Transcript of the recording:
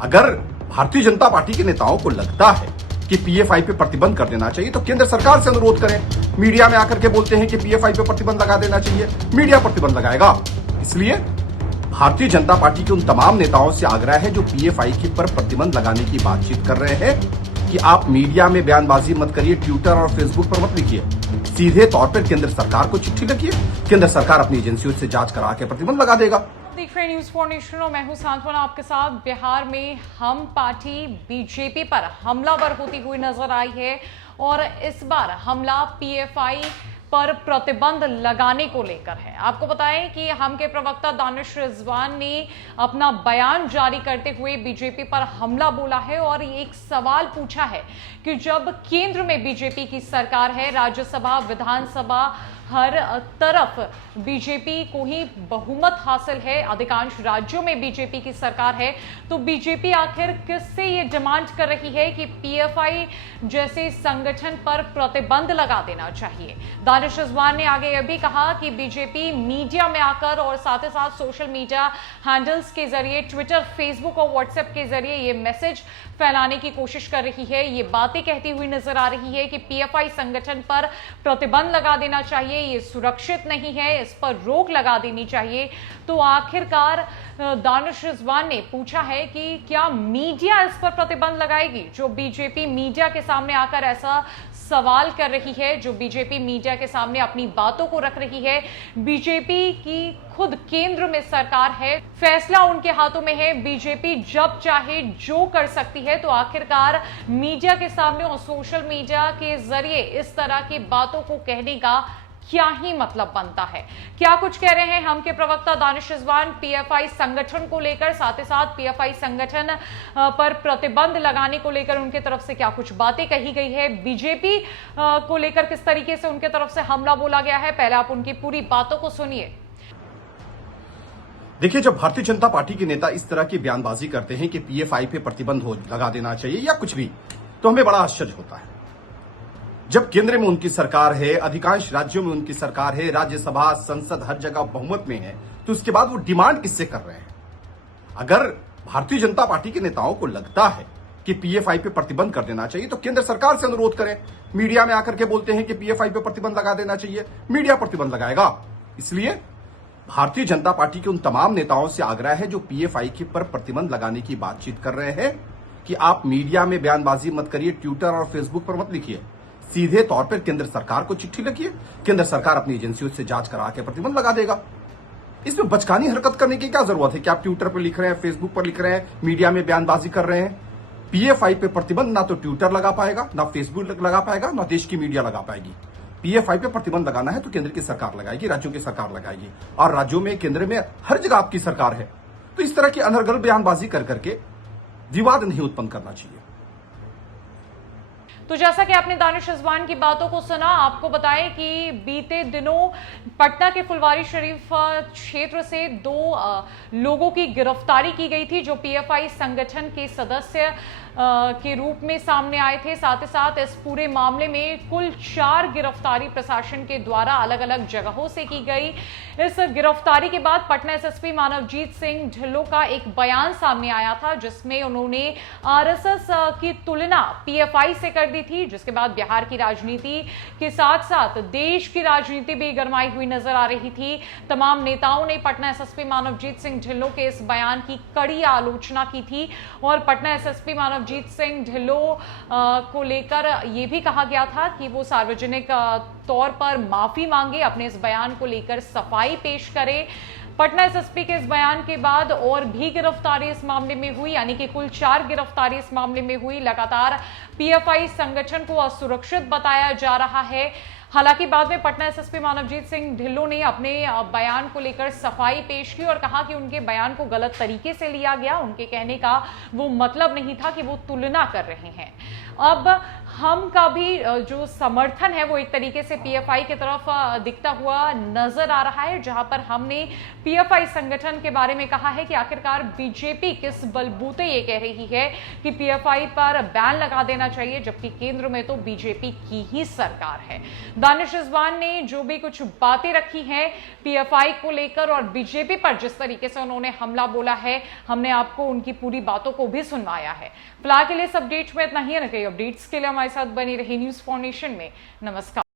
अगर भारतीय जनता पार्टी के नेताओं को लगता है कि पीएफआई पे प्रतिबंध कर देना चाहिए तो केंद्र सरकार से अनुरोध करें। मीडिया में आकर के बोलते हैं कि पीएफआई पे प्रतिबंध लगा देना चाहिए, मीडिया प्रतिबंध लगाएगा। इसलिए भारतीय जनता पार्टी के उन तमाम नेताओं से आग्रह है जो पीएफआई के पर प्रतिबंध लगाने की बातचीत कर रहे हैं कि आप मीडिया में बयानबाजी मत करिए, ट्विटर और फेसबुक पर मत लिखिए, सीधे तौर पर केंद्र सरकार को चिट्ठी लिखिए। केंद्र सरकार अपनी एजेंसियों से जांच करा के प्रतिबंध लगा देगा। देख रहे न्यूज फॉर नेशन और मैं हूं सांत्वना आपके साथ। बिहार में हम पार्टी बीजेपी पर हमलावर होती हुई नजर आई है और इस बार हमला पीएफआई पर प्रतिबंध लगाने को लेकर है। आपको बताएं कि हम के प्रवक्ता दानिश रिजवान ने अपना बयान जारी करते हुए बीजेपी पर हमला बोला है और एक सवाल पूछा है कि जब केंद्र में बीजेपी की सरकार है, राज्यसभा विधानसभा हर तरफ बीजेपी को ही बहुमत हासिल है, अधिकांश राज्यों में बीजेपी की सरकार है, तो बीजेपी आखिर किससे ये डिमांड कर रही है कि पीएफआई जैसे संगठन पर प्रतिबंध लगा देना चाहिए। दानिश रिजवान ने आगे यह भी कहा कि बीजेपी मीडिया में आकर और साथ ही साथ सोशल मीडिया हैंडल्स के जरिए, ट्विटर, फेसबुक और व्हाट्सएप के जरिए ये मैसेज फैलाने की कोशिश कर रही है, ये बातें कहती हुई नजर आ रही है कि पीएफआई संगठन पर प्रतिबंध लगा देना चाहिए, ये सुरक्षित नहीं है, इस पर रोक लगा देनी चाहिए। तो आखिरकार दानिश रिजवान ने पूछा है कि क्या मीडिया इस पर प्रतिबंध लगाएगी? जो बीजेपी मीडिया के सामने आकर ऐसा सवाल कर रही है, जो बीजेपी मीडिया के सामने अपनी बातों को रख रही है, बीजेपी की खुद केंद्र में सरकार है, फैसला उनके हाथों में है, बीजेपी जब चाहे जो कर सकती है। तो आखिरकार मीडिया के सामने और सोशल मीडिया के जरिए इस तरह की बातों को कहने का क्या ही मतलब बनता है? क्या कुछ कह रहे हैं हम के प्रवक्ता दानिश रिजवान पीएफआई संगठन को लेकर, साथ ही साथ पीएफआई संगठन पर प्रतिबंध लगाने को लेकर उनके तरफ से क्या कुछ बातें कही गई है, बीजेपी को लेकर किस तरीके से उनके तरफ से हमला बोला गया है, पहले आप उनकी पूरी बातों को सुनिए। देखिए, जब भारतीय जनता पार्टी के नेता इस तरह की बयानबाजी करते हैं कि पीएफआई पे प्रतिबंध लगा देना चाहिए या कुछ भी, तो हमें बड़ा आश्चर्य होता है। जब केंद्र में उनकी सरकार है, अधिकांश राज्यों में उनकी सरकार है, राज्यसभा संसद हर जगह बहुमत में है, तो उसके बाद वो डिमांड किससे कर रहे हैं? अगर भारतीय जनता पार्टी के नेताओं को लगता है कि पीएफआई पे प्रतिबंध कर देना चाहिए तो केंद्र सरकार से अनुरोध करें। मीडिया में आकर के बोलते हैं कि पीएफआई पे प्रतिबंध लगा देना चाहिए, मीडिया प्रतिबंध लगाएगा। इसलिए भारतीय जनता पार्टी के उन तमाम नेताओं से आग्रह है जो पीएफआई के पर प्रतिबंध लगाने की बातचीत कर रहे हैं कि आप मीडिया में बयानबाजी मत करिए, ट्विटर और फेसबुक पर मत लिखिए, सीधे तौर पर केंद्र सरकार को चिट्ठी लिखिए। केंद्र सरकार अपनी एजेंसियों से जांच करा के प्रतिबंध लगा देगा। इसमें बचकानी हरकत करने की क्या जरूरत है कि आप ट्विटर पर लिख रहे हैं, फेसबुक पर लिख रहे हैं, मीडिया में बयानबाजी कर रहे हैं। पीएफआई पे प्रतिबंध ना तो ट्विटर लगा पाएगा, ना फेसबुक लगा पाएगा, ना देश की मीडिया लगा पाएगी। पीएफआई पे प्रतिबंध लगाना है तो केंद्र की सरकार लगाएगी, राज्यों की सरकार लगाएगी, और राज्यों में, केंद्र में हर जगह आपकी सरकार है। तो इस तरह की अनर्गल बयानबाजी कर करके विवाद नहीं उत्पन्न करना चाहिए। तो जैसा कि आपने दानिश रिजवान की बातों को सुना, आपको बताएं कि बीते दिनों पटना के फुलवारी शरीफ क्षेत्र से 2 लोगों की गिरफ्तारी की गई थी जो पीएफआई संगठन के सदस्य के रूप में सामने आए थे। साथ ही साथ इस पूरे मामले में कुल 4 गिरफ्तारी प्रशासन के द्वारा अलग अलग जगहों से की गई। इस गिरफ्तारी के बाद पटना एसएसपी मानवजीत सिंह ढिल्लों का एक बयान सामने आया था जिसमें उन्होंने आरएसएस की तुलना पीएफआई से कर दी थी, जिसके बाद बिहार की राजनीति के साथ साथ देश की राजनीति भी गरमाई हुई नजर आ रही थी। तमाम नेताओं ने पटना एसएसपी मानवजीत सिंह ढिल्लों के इस बयान की कड़ी आलोचना की थी और पटना एसएसपी मानवजीत सिंह ढिल्लों को लेकर यह भी कहा गया था कि वो सार्वजनिक तौर पर माफी मांगे, अपने इस बयान को लेकर सफाई पेश करे। पटना एसएसपी के इस बयान के बाद और भी गिरफ्तारी इस मामले में हुई, यानी कि कुल 4 गिरफ्तारी इस मामले में हुई। लगातार पीएफआई संगठन को असुरक्षित बताया जा रहा है। हालांकि बाद में पटना एसएसपी मानवजीत सिंह ढिल्लों ने अपने बयान को लेकर सफाई पेश की और कहा कि उनके बयान को गलत तरीके से लिया गया, उनके कहने का वो मतलब नहीं था कि वो तुलना कर रहे हैं। अब हम का भी जो समर्थन है वो एक तरीके से पीएफआई की तरफ दिखता हुआ नजर आ रहा है, जहां पर हमने पीएफआई संगठन के बारे में कहा है कि आखिरकार बीजेपी किस बलबूते ये कह रही है कि पीएफआई पर बैन लगा देना चाहिए, जबकि केंद्र में तो बीजेपी की ही सरकार है। दानिश रिजवान ने जो भी कुछ बातें रखी हैं पीएफआई को लेकर और बीजेपी पर जिस तरीके से उन्होंने हमला बोला है, हमने आपको उनकी पूरी बातों को भी सुनवाया है। फिलहाल के लिए इस अपडेट में इतना ही है। कई अपडेट्स के लिए हमारे साथ बनी रही न्यूज़ फॉर नेशन में। नमस्कार।